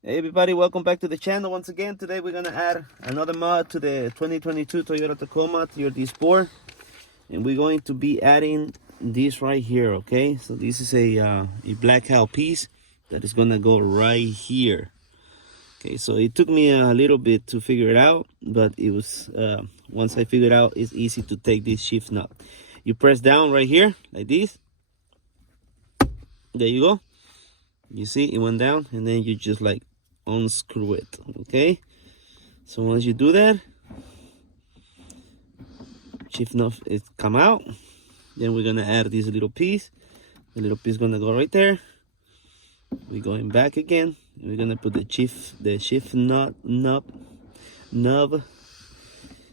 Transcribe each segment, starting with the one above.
Hey everybody, welcome back to the channel once again. Today we're gonna add another mod to the 2022 Toyota Tacoma TRD Sport, and we're going to be adding this right here. Okay, so this is a black cow piece that is gonna go right here. Okay, so it took me a little bit to figure it out, but it was once I figured out, it's easy to take this shift knob. You press down right here like this. There you go. You see it went down, and then you just like unscrew it. Okay, so once you do that, shift knob it come out. Then we're gonna add this little piece. The little piece gonna go right there. We're going back again. We're gonna put the shift knob.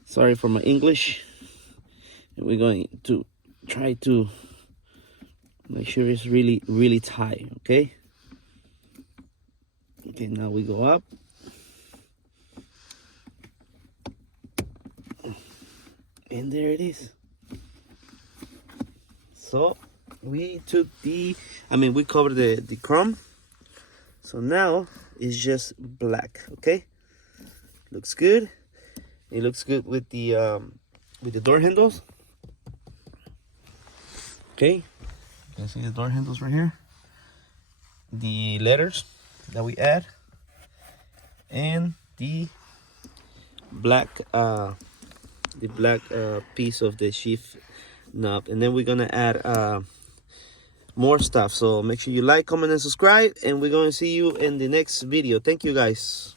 Sorry for my English. And we're going to try to make sure it's really tight. Okay. Okay, now we go up. And there it is. So we took we covered the chrome. So now it's just black. Okay, looks good. It looks good with the door handles. Okay, you can see the door handles right here. The letters that we add, and the black piece of the shift knob, and then we're gonna add more stuff. So make sure you like, comment, and subscribe, and we're going to see you in the next video. Thank you guys.